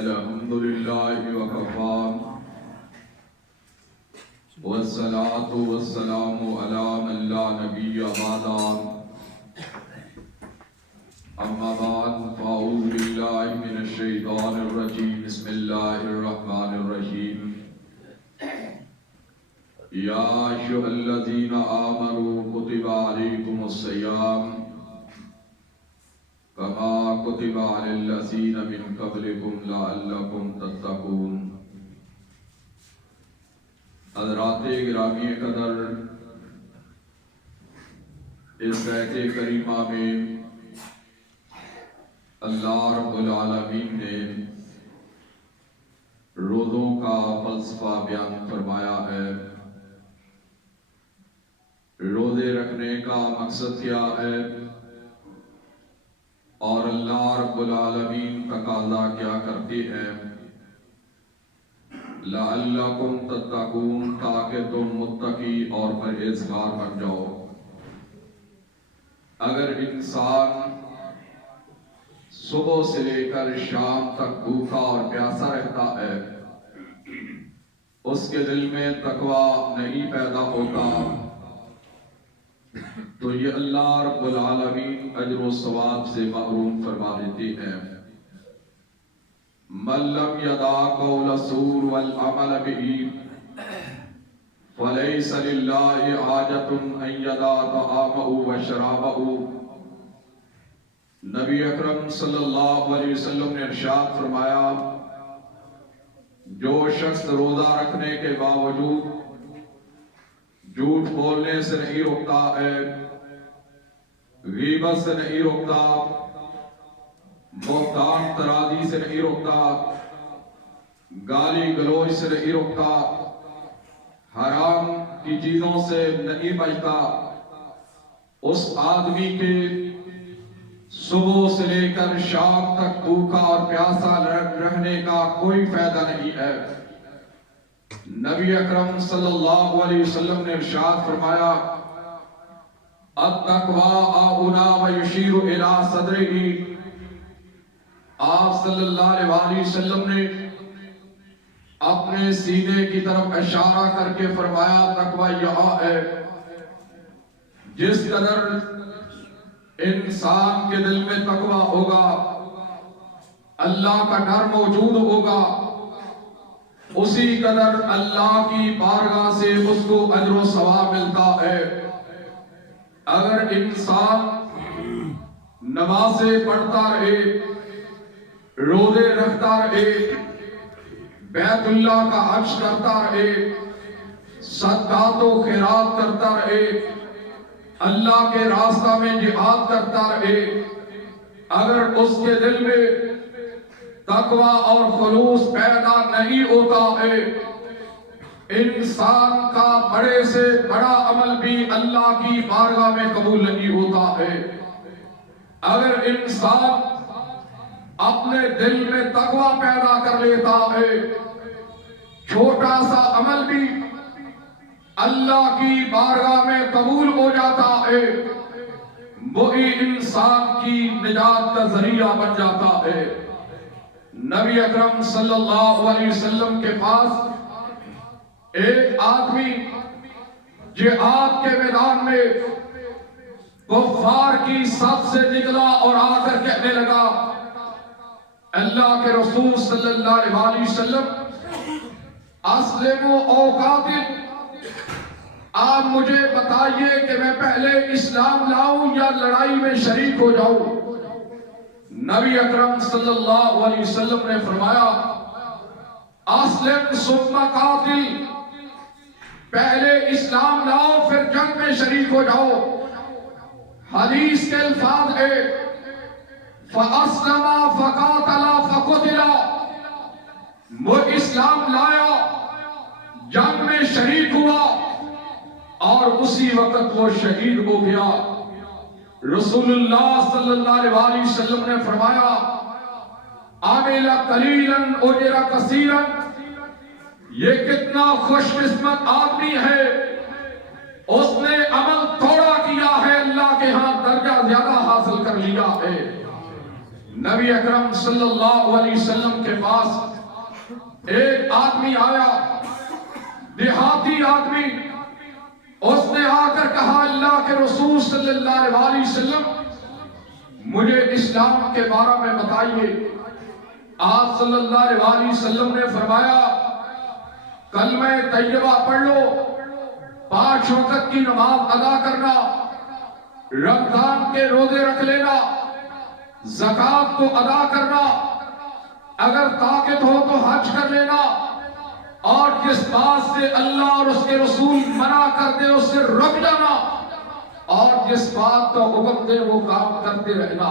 الحمد للہ وکفی والصلاة والسلام علی من لا نبی بعدہ اما بعد فاعوذ باللہ من الشیطان الرجیم بسم اللہ الرحمن الرحیم یا ایھا الذین آمنوا کتب علیکم الصیام کما کتب علی الذین من قبلکم لعلکم تتقون۔ حضرات گرامی قدر، اس آیت کریمہ میں اللہ رب العالمین نے روزوں کا فلسفہ بیان فرمایا ہے۔ روزے رکھنے کا مقصد کیا ہے اور اللہ رب العالمین تقاضا کیا کرتے ہیں؟ لعلکم تتقون، تاکہ تم متقی اور پرہیزگار بن جاؤ۔ اگر انسان صبح سے لے کر شام تک بھوکا اور پیاسا رہتا ہے، اس کے دل میں تقوی نہیں پیدا ہوتا، تو یہ اللہ رب العالمین اجر و ثواب سے محروم فرما دیتے ہیں۔ من لم یدع قول الزور والعمل به فلیس للہ حاجۃ ان یدع طعامہ وشرابہ۔ نبی اکرم صلی اللہ علیہ وسلم نے ارشاد فرمایا، جو شخص روزہ رکھنے کے باوجود جھوٹ بولنے سے نہیں روکتا ہے، غیبت سے نہیں روکتا، بہتان ترازی سے نہیں روکتا، گالی گلوچ سے نہیں روکتا، حرام کی چیزوں سے نہیں بچتا، اس آدمی کے صبح سے لے کر شام تک بھوکا اور پیاسا رہنے کا کوئی فائدہ نہیں ہے۔ نبی اکرم صلی اللہ علیہ وسلم نے ارشاد فرمایا، التقویٰ ہاہنا ویشیر الی صدرہ۔ آپ صلی اللہ علیہ وسلم نے اپنے سینے کی طرف اشارہ کر کے فرمایا، تقویٰ یہاں ہے۔ جس قدر انسان کے دل میں تقویٰ ہوگا، اللہ کا ڈر موجود ہوگا، اسی قدر اللہ کی بارگاہ سے اس کو اجر و ثواب ملتا ہے۔ اگر انسان نمازیں پڑھتا رہے، روزے رکھتا رہے، بیت اللہ کا حج کرتا رہے، صدقات و خیرات کرتا رہے، اللہ کے راستہ میں جہاد کرتا رہے، اگر اس کے دل میں تقویٰ اور خلوص پیدا نہیں ہوتا ہے، انسان کا بڑے سے بڑا عمل بھی اللہ کی بارگاہ میں قبول نہیں ہوتا ہے۔ اگر انسان اپنے دل میں تقویٰ پیدا کر لیتا ہے، چھوٹا سا عمل بھی اللہ کی بارگاہ میں قبول ہو جاتا ہے، وہی انسان کی نجات کا ذریعہ بن جاتا ہے۔ نبی اکرم صلی اللہ علیہ وسلم کے پاس ایک آدمی جہاد کے میدان میں کفار کی صف سے نکلا اور آ کر کہنے لگا، اللہ کے رسول صلی اللہ علیہ وسلم، اسلموا او قاتل، آپ مجھے بتائیے کہ میں پہلے اسلام لاؤں یا لڑائی میں شریک ہو جاؤں؟ نبی اکرم صلی اللہ علیہ وسلم نے فرمایا، اسلم ثم قاتل، پہلے اسلام لاؤ پھر جنگ میں شریک ہو جاؤ۔ حدیث کے الفاظ ہے، فَأَسْلَمَا فَقَاتَلَا فَقُتِلَا، وہ اسلام لایا، جنگ میں شریک ہوا اور اسی وقت وہ شہید ہو گیا۔ رسول اللہ صلی اللہ علیہ وسلم نے فرمایا، عَمِلَ قَلِيلًا أُجِرَ كَثِيرًا، یہ کتنا خوش قسمت آدمی ہے، اس نے عمل تھوڑا کیا ہے، اللہ کے ہاں درجہ زیادہ حاصل کر لیا ہے۔ نبی اکرم صلی اللہ علیہ وسلم کے پاس ایک آدمی آیا، دیہاتی آدمی. اس نے آ کر کہا اللہ کے رسول صلی اللہ علیہ وسلم مجھے اسلام کے بارے میں بتائیے. آپ صلی اللہ علیہ وسلم نے فرمایا کلمہ طیبہ پڑھ لو، 5 وقت کی نماز ادا کرنا، رمضان کے روزے رکھ لینا، زکوٰۃ کو ادا کرنا، اگر طاقت ہو تو حج کر لینا، اور جس بات سے اللہ اور اس کے رسول منع کر دے اس سے رک جانا، اور جس بات کا حکم دے وہ کام کرتے رہنا.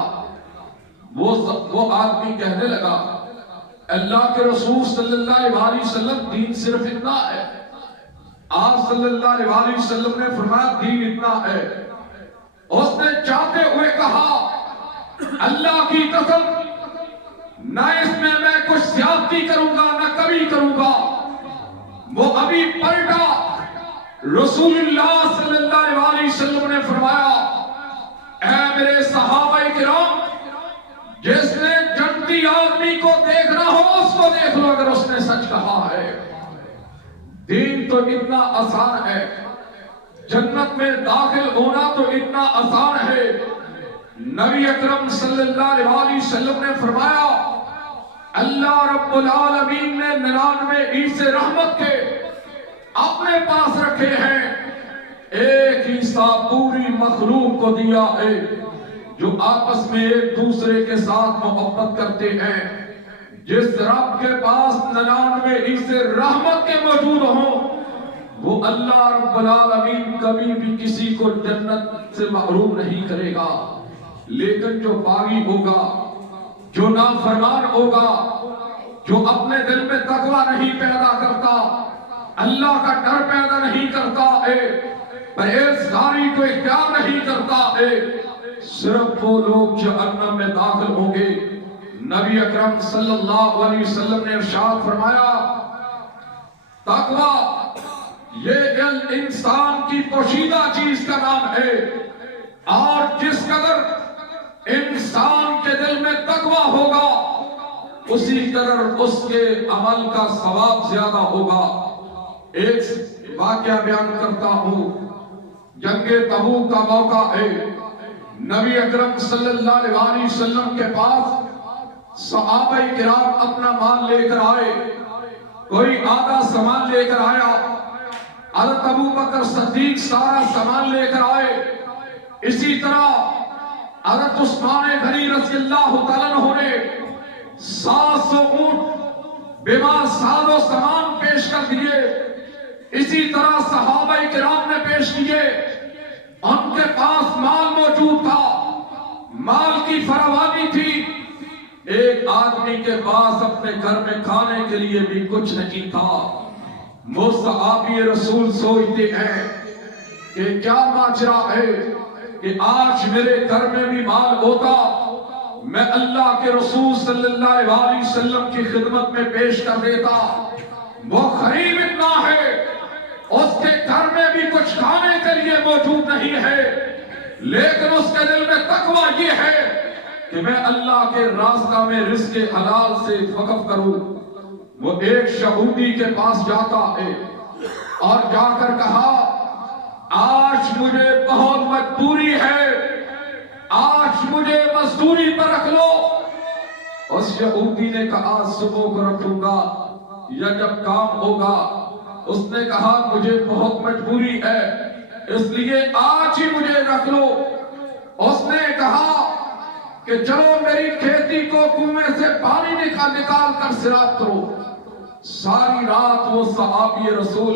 وہ آدمی کہنے لگا اللہ کے رسول صلی اللہ علیہ وسلم دین صرف اتنا ہے؟ آپ صلی اللہ علیہ وسلم نے فرمایا دین اتنا ہے. اس نے چاہتے ہوئے کہا اللہ کی قسم نہ اس میں کچھ زیادتی کروں گا نہ کمی کروں گا. وہ ابھی پلٹا، رسول اللہ صلی اللہ علیہ وسلم نے فرمایا اے میرے صحابہ کرام، جس نے جنتی آدمی کو دیکھنا ہو اس کو دیکھ لو اگر اس نے سچ کہا ہے. دین تو اتنا آسان ہے، جنت میں داخل ہونا تو اتنا آسان ہے. نبی اکرم صلی اللہ علیہ وسلم نے فرمایا اللہ رب العالمین نے 99 عیسے رحمت کے اپنے پاس رکھے ہیں، ایک عیسیٰ پوری مخلوق کو دیا ہے جو آپس میں ایک دوسرے کے ساتھ محبت کرتے ہیں. جس رب کے پاس 99 عیسے رحمت کے موجود ہوں وہ اللہ رب العالمین کبھی بھی کسی کو جنت سے محروم نہیں کرے گا. لیکن جو باغی ہوگا، جو نافرمان ہوگا، جو اپنے دل میں تقوی نہیں پیدا کرتا، اللہ کا ڈر پیدا نہیں کرتا ہے، پرہیزگاری کو اختیار نہیں کرتا ہے، صرف وہ لوگ جہنم میں داخل ہوں گے. نبی اکرم صلی اللہ علیہ وسلم نے ارشاد فرمایا تقوی یہ انسان کی پوشیدہ چیز کا نام ہے، اور جس قدر انسان کے دل میں تقوی ہوگا اسی قدر اس کے عمل کا ثواب زیادہ ہوگا. ایک واقعہ بیان کرتا ہوں. جنگ تبوک کا موقع ہے، نبی اکرم صلی اللہ علیہ وسلم کے پاس صحابہ کرام اپنا مال لے کر آئے. کوئی آدھا سامان لے کر آیا، حضرت ابوبکر صدیق سارا سامان لے کر آئے. اسی طرح حضرت عثمان غنی رضی اللہ تعالیٰ عنہ نے 700 اونٹ بما ساز و سامان پیش کر دیے. اسی طرح صحابہ کرام نے پیش کیے. ان کے پاس مال موجود تھا، مال کی فراوانی تھی. ایک آدمی کے پاس اپنے گھر میں کھانے کے لیے بھی کچھ نہیں تھا. وہ صحابی رسول سوچتے ہیں کہ کیا ماجرا ہے کہ آج میرے گھر میں بھی مال ہوتا، میں اللہ کے رسول صلی اللہ علیہ وسلم کی خدمت میں پیش کر دیتا. وہ غریب اتنا ہے اس کے گھر میں بھی کچھ کھانے کے لیے موجود نہیں ہے، لیکن اس کے دل میں تقوی یہ ہے کہ میں اللہ کے راستہ میں رزق حلال سے وقف کروں. وہ ایک یہودی کے پاس جاتا ہے اور جا کر کہا آج مجھے بہت مجبوری ہے، آج مجھے مزدوری پر رکھ لو. اس یہودی نے کہا صبح کو رکھوں گا یا جب کام ہوگا. اس نے کہا مجھے بہت مجبوری ہے اس لیے آج ہی مجھے رکھ لو. اس نے کہا کہ چلو میری کھیتی کو کنویں سے پانی نکال کر سیراب کرو. ساری رات وہ صحابی رسول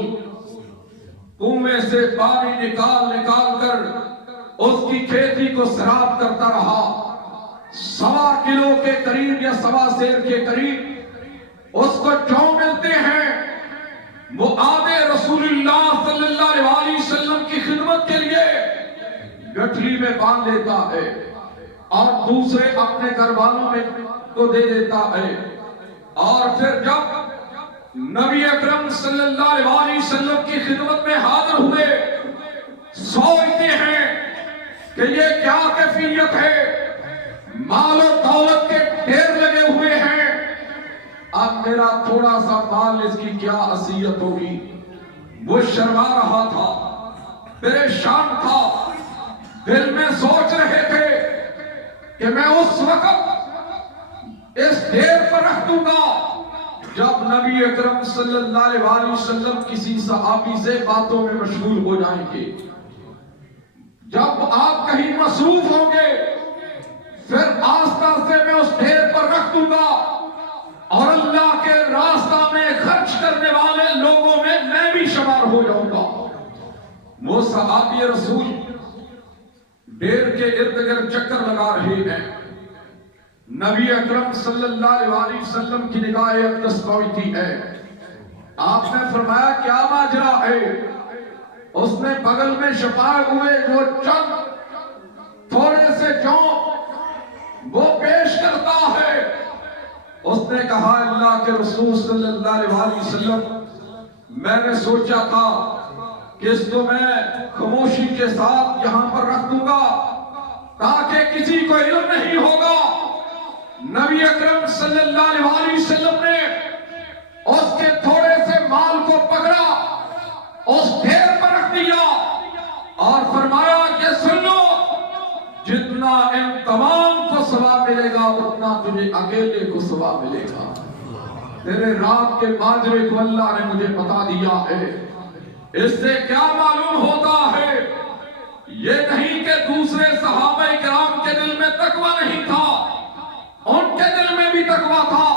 کنویں سے پانی نکال کر اس کی کھیتی کو سیراب کرتا رہا. 1.25 کلو کے قریب یا 1.25 سیر کے قریب اس کو جو ملتے ہیں وہ آدھے رسول اللہ صلی اللہ علیہ وسلم کی خدمت کے لیے گٹھلی میں باندھ لیتا ہے اور دوسرے اپنے گھر والوں میں کو دے دیتا ہے. اور پھر جب نبی اکرم صلی اللہ علیہ وسلم کی خدمت میں حاضر ہوئے سوچتے ہیں کہ یہ کیا کیفیت ہے. مال و دولت کے ڈھیر لگے ہوئے ہیں، اب میرا تھوڑا سا مال اس کی کیا اذیت ہوگی۔ وہ شرما رہا تھا، پریشان تھا، دل میں سوچ رہے تھے کہ میں اس وقت اس ڈھیر پر رکھ دوں گا جب نبی اکرم صلی اللہ علیہ وسلم کسی صحابی سے باتوں میں مشغول ہو جائیں گے، جب آپ کہیں مصروف ہوں گے، پھر آستہ سے میں اس ڈھیر پر رکھ دوں گا اور اللہ کے راستہ میں خرچ کرنے والے لوگوں میں میں بھی شمار ہو جاؤں گا۔ وہ صحابی رسول ڈھیر کے ارد گرد چکر لگا رہے ہیں، نبی اکرم صلی اللہ علیہ وسلم کی نگاہ اقدس پہنچتی ہے۔ آپ نے فرمایا کیا ماجرا ہے؟ اس نے بغل میں چھپائے ہوئے جو چند تھوڑے سے جو وہ پیش کرتا ہے، اس نے کہا اللہ کے رسول صلی اللہ علیہ وسلم، میں نے سوچا تھا کہ اس کو میں خاموشی کے ساتھ یہاں پر رکھ دوں گا تاکہ کسی کو علم نہیں ہوگا۔ نبی اکرم صلی اللہ علیہ وسلم نے اس کے تھوڑے سے مال کو پکڑا، اس ڈھیر پر رکھ دیا اور فرمایا کہ سن لو، جتنا ان تمام کو ثواب ملے گا اتنا تجھے اکیلے کو ثواب ملے گا۔ تیرے رات کے ماجرے کو اللہ نے مجھے بتا دیا ہے۔ اس سے کیا معلوم ہوتا ہے؟ یہ نہیں کہ دوسرے صحابہ کرام کے دل میں تقوی نہیں تھا، ان کے دل میں بھی تقوی تھا،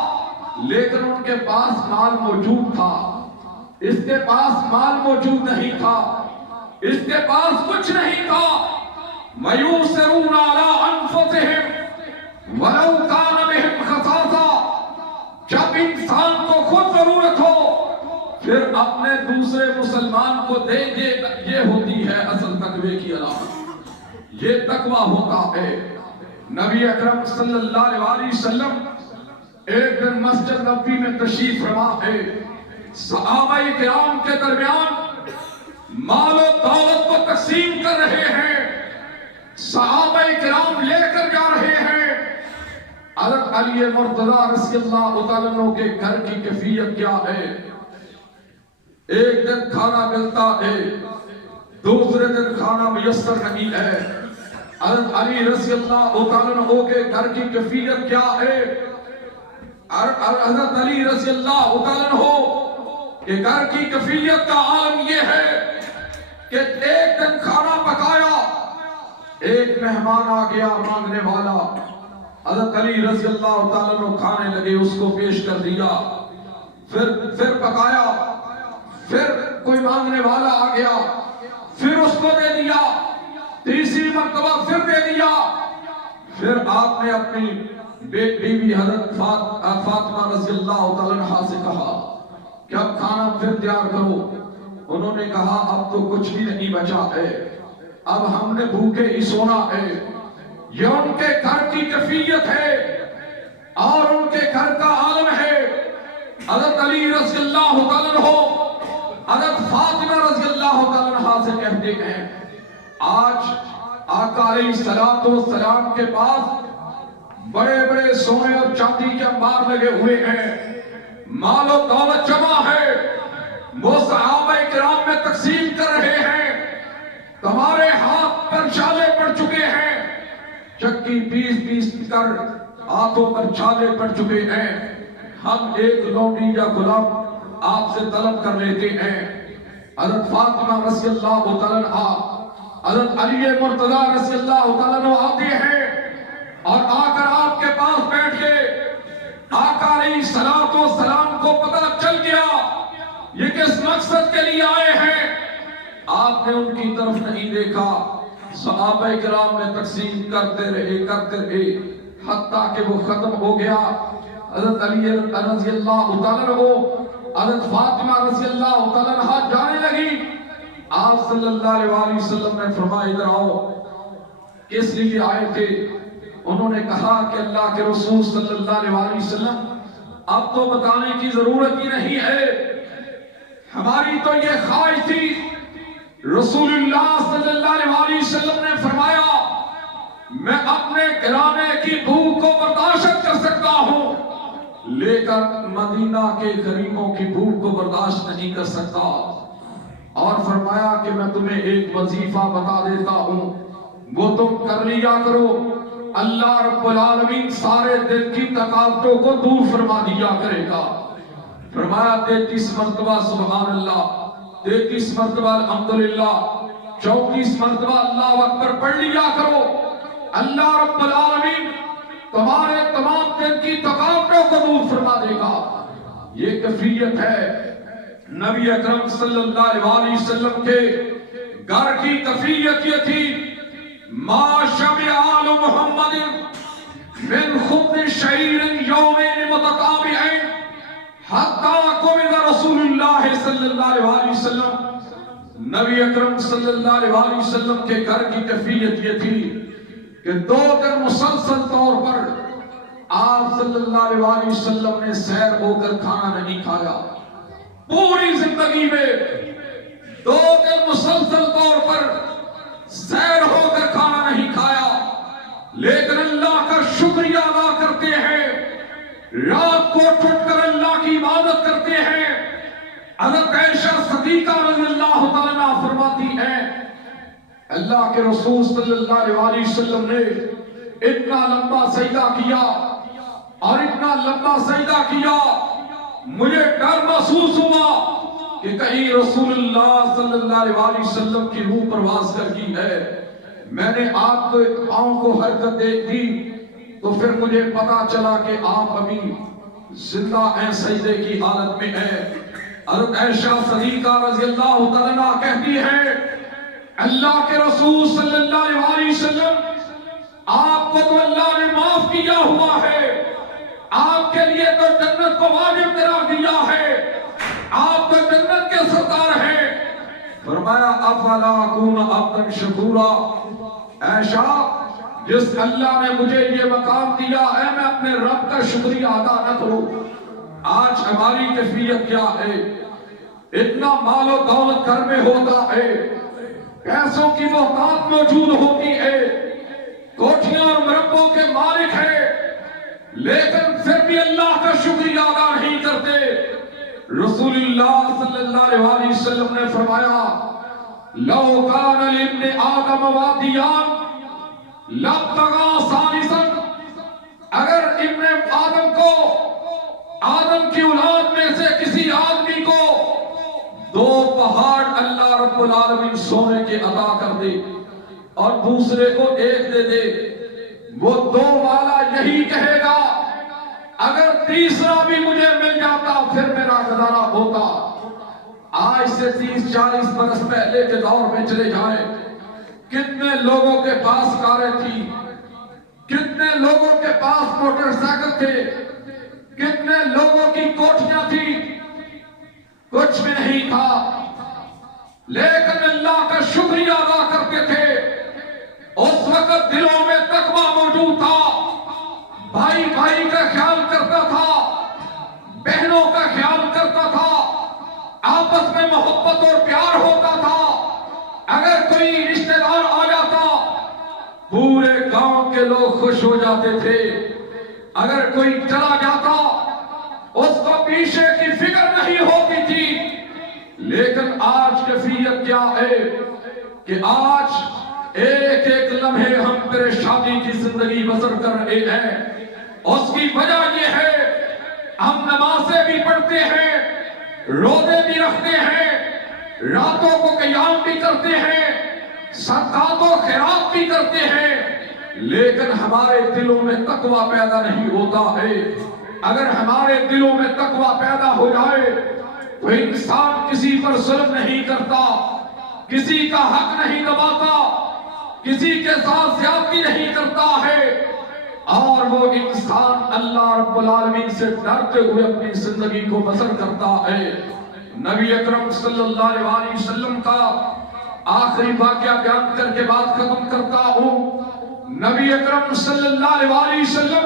لیکن ان کے پاس مال موجود تھا، اس کے پاس مال موجود نہیں تھا، اس کے پاس کچھ نہیں تھا۔ وَيُؤْثِرُونَ عَلَىٰ أَنفُسِهِمْ وَلَوْ كَانَ بِهِمْ خَصَاصَةٌ، جب انسان کو خود ضرورت ہو پھر اپنے دوسرے مسلمان کو دے دے، یہ ہوتی ہے اصل تقوی کی علامت، یہ تقوی ہوتا ہے۔ نبی اکرم صلی اللہ علیہ وسلم ایک دن مسجد نبوی میں تشریف فرما ہے، صحابہ کرام کے درمیان مال و دولت کو تقسیم کر رہے ہیں، صحابہ کرام لے کر جا رہے ہیں۔ حضرت علی مرتضیٰ رضی اللہ تعالیٰ عنہ کے گھر کی کیفیت کیا ہے؟ ایک دن کھانا ملتا ہے، دوسرے دن کھانا میسر نہیں ہے۔ حضرت علی رضی اللہ تعالیٰ عنہ کے گھر کی کیفیت کیا ہے؟ حضرت علی رضی اللہ تعالیٰ عنہ کے گھر کی کیفیت کا عالم یہ ہے کہ ایک دن کھانا پکایا، ایک مہمان آ گیا مانگنے والا، حضرت علی رضی اللہ تعالیٰ عنہ کھانے لگے، اس کو پیش کر دیا، پھر پکایا، پھر کوئی مانگنے والا آ گیا، پھر اس کو دے دیا، تیسری مرتبہ پھر دے دیا، پھر آپ نے اپنی بیوی حضرت فاطمہ رضی اللہ تعالیٰ عنہ سے کہا کہ اب کھانا پھر تیار کرو۔ انہوں نے کہا اب تو کچھ بھی نہیں بچا ہے، اب ہم نے بھوکے ہی سونا ہے۔ یہ ان کے گھر کی کیفیت ہے اور ان کے گھر کا عالم ہے۔ حضرت علی رضی اللہ تعالیٰ عنہ حضرت فاطمہ رضی اللہ تعالیٰ عنہ سے کہتے ہیں آج آقا علیہ السلام کے پاس بڑے بڑے سونے اور چاندی کے انبار لگے ہوئے ہیں، مال و دولت جمع ہے، وہ صحابہ کرام میں تقسیم کر رہے ہیں، تمہارے ہاتھ پر چھالے پڑ چکے ہیں، چکی پیس کر ہاتھوں پر چھالے پڑ چکے ہیں، ہم ایک لونڈی یا غلام آپ سے طلب کر لیتے ہیں۔ حضرت فاطمہ رضی اللہ تعالیٰ عنہ حضرت علی مرتضیٰ رضی اللہ تعالیٰ عنہ آتے ہیں اور آ کر آپ کے پاس بیٹھ کے آقا علیہ السلام کو پتہ چل گیا یہ کس مقصد کے لیے آئے ہیں۔ آپ نے ان کی طرف نہیں دیکھا، صحابہ کرام میں تقسیم کرتے رہے حتیٰ کہ وہ ختم ہو گیا۔ حضرت علی رضی اللہ تعالیٰ عنہ حضرت فاطمہ رضی اللہ تعالیٰ عنہ جانے لگی، آپ صلی اللہ علیہ وسلم نے فرمایا ادھر آؤ، کس لیے آئے تھے؟ انہوں نے کہا کہ اللہ کے رسول صلی اللہ علیہ وسلم اب تو بتانے کی ضرورت ہی نہیں ہے، ہماری تو یہ خواہش تھی۔ رسول اللہ صلی اللہ علیہ وسلم نے فرمایا میں اپنے گھرانے کی بھوک کو برداشت کر سکتا ہوں لیکن مدینہ کے غریبوں کی بھوک کو برداشت نہیں کر سکتا۔ اور فرمایا کہ میں تمہیں ایک وظیفہ بتا دیتا ہوں، وہ تم کر لیا کرو، اللہ رب العالمین سارے دل کی تکاوٹوں کو دور فرما دیا کرے گا۔ فرمایا 33 مرتبہ سبحان اللہ، 33 مرتبہ الحمدللہ، 34 مرتبہ اللہ اکبر پڑھ لیا کرو، اللہ رب العالمین تمہارے تمام دل کی تکاوٹوں کو دور فرما دے گا۔ یہ کیفیت ہے نبی اکرم صلی اللہ علیہ وسلم کے گھر کی کیفیت یہ تھی، ما شبع آل محمد من خبز شعیر یومین متتابعین حتی قبض رسول اللہ صلی اللہ علیہ وسلم۔ نبی اکرم صلی اللہ علیہ وسلم کے گھر کی کیفیت یہ تھی کہ 2 دن مسلسل طور پر آپ صلی اللہ علیہ وسلم نے سیر ہو کر کھانا نہیں کھایا۔ پوری زندگی میں 2 دن مسلسل طور پر سیر ہو کر کھانا نہیں کھایا، لیکن اللہ کا شکریہ ادا کرتے ہیں، رات کو اٹھ کر اللہ کی عبادت کرتے ہیں۔ حضرت عائشہ صدیقہ رضی اللہ تعالیٰ عنہا فرماتی ہیں اللہ کے رسول صلی اللہ علیہ وسلم نے اتنا لمبا سجدہ کیا اور اتنا لمبا سجدہ کیا، مجھے ڈر محسوس ہوا کہ کہیں رسول اللہ صلی اللہ علیہ وسلم کی روح پرواز کر گئی ہے۔ میں نے آپ کو پاؤں کو حرکت دیکھی تو پھر مجھے پتا چلا کہ آپ ابھی زندہ ہیں، سجدے کی حالت میں ہیں۔ حضرت عائشہ صدیقہ رضی اللہ تعالیٰ عنہا کہتی ہیں اللہ کے رسول صلی اللہ علیہ وسلم آپ کو تو اللہ نے معاف کیا ہوا ہے، آپ کے لیے تو جنت کو واجب قرار دیا ہے، آپ تو جنت کے سردار ہیں۔ فرمایا افلا اکون عبدا شکورا، عائشہ جس اللہ نے مجھے یہ مقام دیا ہے میں اپنے رب کا شکریہ ادا نہ کروں؟ آج ہماری کیفیت کیا ہے؟ اتنا مال و دولت گھر میں ہوتا ہے، پیسوں کی بہتات موجود ہوتی ہے، کوٹھیاں اور مربوں کے مالک ہیں، لیکن پھر بھی اللہ کا شکریہ ادا نہیں کرتے۔ رسول اللہ صلی اللہ علیہ وسلم نے فرمایا لو کان لابن آدم وادیان لابتغى ثالثا، اگر ابن آدم کو، آدم کی اولاد میں سے کسی آدمی کو 2 پہاڑ اللہ رب العالمین سونے کے عطا کر دے اور دوسرے کو 1 دے دے، وہ 2 والا یہی کہے گا اگر تیسرا بھی مجھے مل جاتا پھر میرا گزارا ہوتا۔ آج سے 30-40 برس پہلے کے دور میں چلے جائیں، کتنے لوگوں کے پاس کاریں تھی، کتنے لوگوں کے پاس موٹر سائیکل تھے، کتنے لوگوں کی کوٹھیاں تھی، کچھ بھی نہیں تھا، لیکن اللہ کا شکریہ ادا کرتے تھے۔ اس وقت دلوں میں تقویٰ موجود تھا، بھائی بھائی کا خیال کرتا تھا، بہنوں کا خیال کرتا تھا، آپس میں محبت اور پیار ہوتا تھا۔ اگر کوئی رشتہ دار آ جاتا پورے گاؤں کے لوگ خوش ہو جاتے تھے، اگر کوئی چلا جاتا اس کو پیچھے کی فکر نہیں ہوتی تھی۔ لیکن آج کیفیت کیا ہے کہ آج ایک ایک لمحے ہم پریشانی کی زندگی بسر کر رہے ہیں۔ اس کی وجہ یہ ہے ہم نمازیں بھی پڑھتے ہیں، روزے بھی رکھتے ہیں، راتوں کو قیام بھی کرتے ہیں، صدقات و خیرات بھی کرتے ہیں، لیکن ہمارے دلوں میں تقویٰ پیدا نہیں ہوتا ہے۔ اگر ہمارے دلوں میں تقویٰ پیدا ہو جائے تو انسان کسی پر ظلم نہیں کرتا، کسی کا حق نہیں دباتا، کسی کے ساتھ زیادتی نہیں کرتا ہے، اور وہ انسان اللہ رب العالمین سے ڈرتے ہوئے اپنی زندگی کو بسر کرتا ہے۔ نبی اکرم صلی اللہ علیہ وسلم کا آخری واقعہ بیان کر کے بات ختم کرتا ہوں۔ نبی اکرم صلی اللہ علیہ وسلم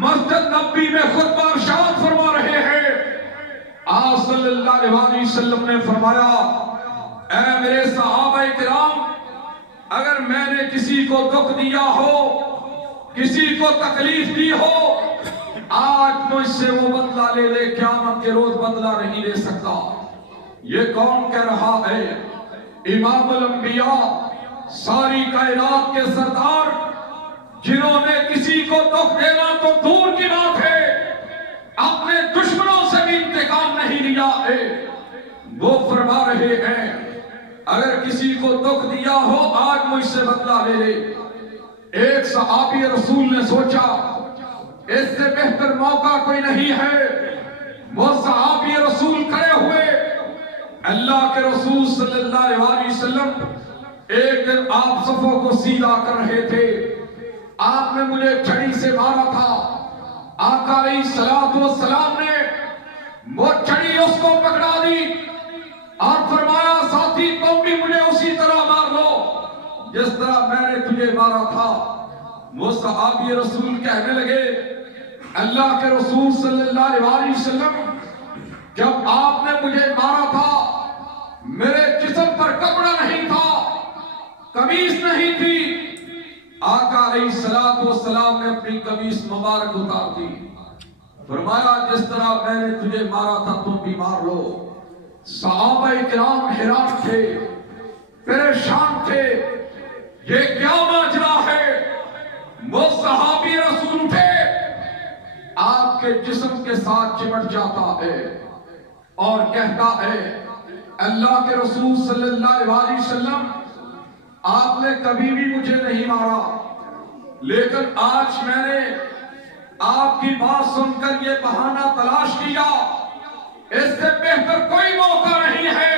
مسجد نبوی میں خطبہ ارشاد فرما رہے ہیں۔ آپ صلی اللہ علیہ وسلم نے فرمایا اے میرے صحابہ کرام، اگر میں نے کسی کو دکھ دیا ہو، کسی کو تکلیف دی ہو، آج مجھ سے وہ بدلہ لے لے، قیامت کے روز بدلہ نہیں لے سکتا۔ یہ کون کہہ رہا ہے؟ امام الانبیاء، ساری کائنات کے سردار، جنہوں نے کسی کو دکھ دینا تو دور کی بات ہے، اپنے دشمنوں سے بھی انتقام نہیں لیا ہے، وہ فرما رہے ہیں اگر کسی کو دکھ دیا ہو آج مجھ سے بدلہ لے لے۔ ایک صحابی رسول نے سوچا اس سے بہتر موقع کوئی نہیں ہے، وہ صحابی رسول کھڑے ہوئے، اللہ کے رسول صلی اللہ علیہ وسلم ایک دن آپ صفوں کو سیدھا کر رہے تھے، آپ نے مجھے چھڑی سے مارا تھا، آقا علیہ السلام نے وہ چھڑی اس کو پکڑا دی اور فرمایا ساتھی تم بھی مجھے اسی طرح مار لو جس طرح میں نے تجھے مارا تھا۔ وہ صحابی رسول کہنے لگے اللہ کے رسول صلی اللہ علیہ وسلم، جب آپ نے مجھے مارا تھا میرے جسم پر کپڑا نہیں تھا، قمیص نہیں تھی، آقا علیہ السلام نے اپنی قمیص مبارک اتار دی، فرمایا جس طرح میں نے تجھے مارا تھا تم بھی مار لو۔ صحابہ کرام حیران تھے، پریشان تھے، یہ کیا ماجرا ہے؟ وہ صحابی رسول اٹھے، آپ کے جسم کے ساتھ چمٹ جاتا ہے اور کہتا ہے اللہ کے رسول صلی اللہ علیہ وسلم، آپ نے کبھی بھی مجھے نہیں مارا، لیکن آج میں نے آپ کی بات سن کر یہ بہانہ تلاش کیا، اس سے بہتر کوئی موقع نہیں ہے،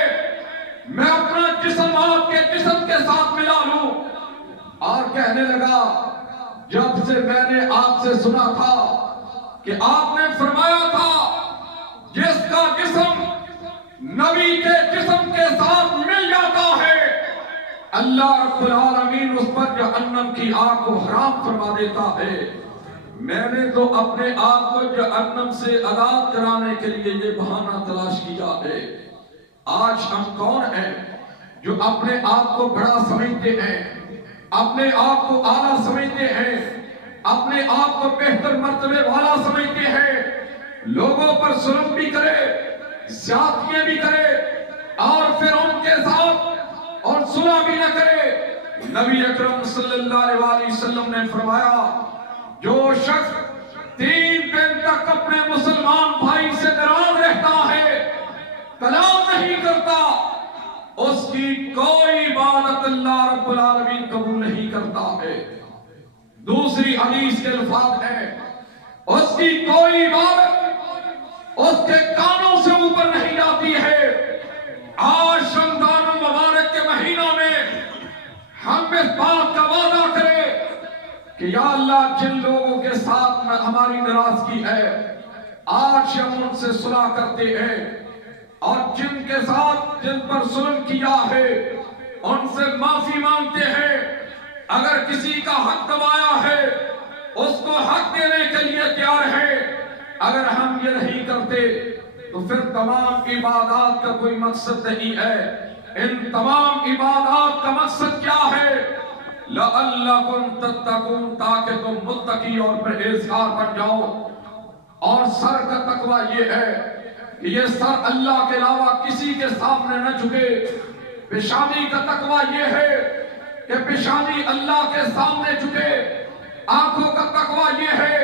میں اپنا جسم آپ کے جسم کے ساتھ ملا لوں۔ اور کہنے لگا جب سے میں نے آپ سے سنا تھا کہ آپ نے فرمایا تھا جس کا جسم نبی کے جسم کے ساتھ مل جاتا ہے اللہ رب العالمین اس پر جہنم کی آگ کو حرام فرما دیتا ہے، میں نے تو اپنے آپ کو جہنم سے آزاد کرانے کے لیے یہ بہانہ تلاش کیا ہے۔ آج ہم کون ہیں جو اپنے آپ کو بڑا سمجھتے ہیں، اپنے آپ کو اعلیٰ سمجھتے ہیں، اپنے آپ کو بہتر مرتبے والا سمجھتے ہیں، لوگوں پر ظلم بھی کرے، زیادتیاں بھی کرے اور پھر ان کے ساتھ اور صلح بھی نہ کرے۔ نبی اکرم صلی اللہ علیہ وسلم نے فرمایا جو شخص 3 دن تک اپنے مسلمان بھائی سے ناراض رہتا ہے، کلام نہیں کرتا، اس کی کوئی عبادت اللہ رب العالمین قبول نہیں کرتا ہے۔ دوسری حدیث کے الفاظ ہیں اس کی کوئی عبادت اس کے کانوں سے اوپر نہیں جاتی ہے۔ آج رمضان المبارک کے مہینوں میں ہم اس بات کا وعدہ کریں کہ یا اللہ جن لوگوں کے ساتھ ہماری ناراضگی ہے آج ہم ان سے صلح کرتے ہیں، اور جن کے ساتھ جن پر ظلم کیا ہے ان سے معافی مانگتے ہیں، اگر کسی کا حق دبایا ہے اس کو حق دینے کے لیے تیار ہے۔ اگر ہم یہ نہیں کرتے تو پھر تمام عبادات کا کوئی مقصد نہیں ہے۔ ان تمام عبادات کا مقصد کیا ہے؟ لَعَلَّكُمْ تَتَّقُونَ، تاکہ تم متقی اور پرہیزگار بن جاؤ۔ اور سر کا تقوی یہ ہے کہ یہ سر اللہ کے علاوہ کسی کے سامنے نہ جھکے۔ پیشانی کا تقوی یہ ہے کہ پیشانی اللہ کے سامنے جھکے۔ آنکھوں کا تقوی یہ ہے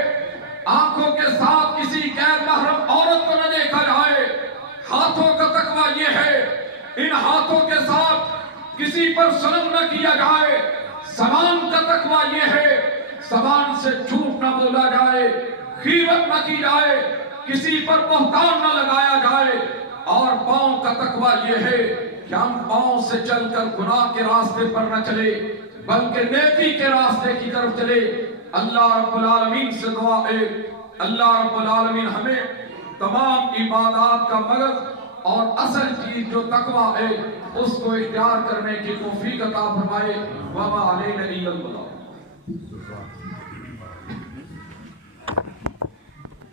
آنکھوں کے ساتھ کسی غیر محرم عورت کو نہ دیکھا جائے۔ ہاتھوں کا تقوی یہ ہے ان ہاتھوں کے ساتھ کسی پر ظلم نہ کیا جائے۔ زبان کا تقوی یہ ہے زبان سے جھوٹ نہ بولا جائے، غیبت نہ کی جائے، کسی پر بہتان نہ لگایا جائے۔ اور پاؤں کا تقوی یہ ہے کہ ہم پاؤں سے چل کر گناہ کے راستے پر نہ چلے بلکہ نیکی کے راستے کی طرف چلے۔ اللہ رب العالمین سے دعا ہے اللہ رب العالمین ہمیں تمام عبادات کا مغز اور اصل چیز جو تقوی ہے اس کو اختیار کرنے کی توفیق عطا فرمائے۔ وما علینا الا البلاغ۔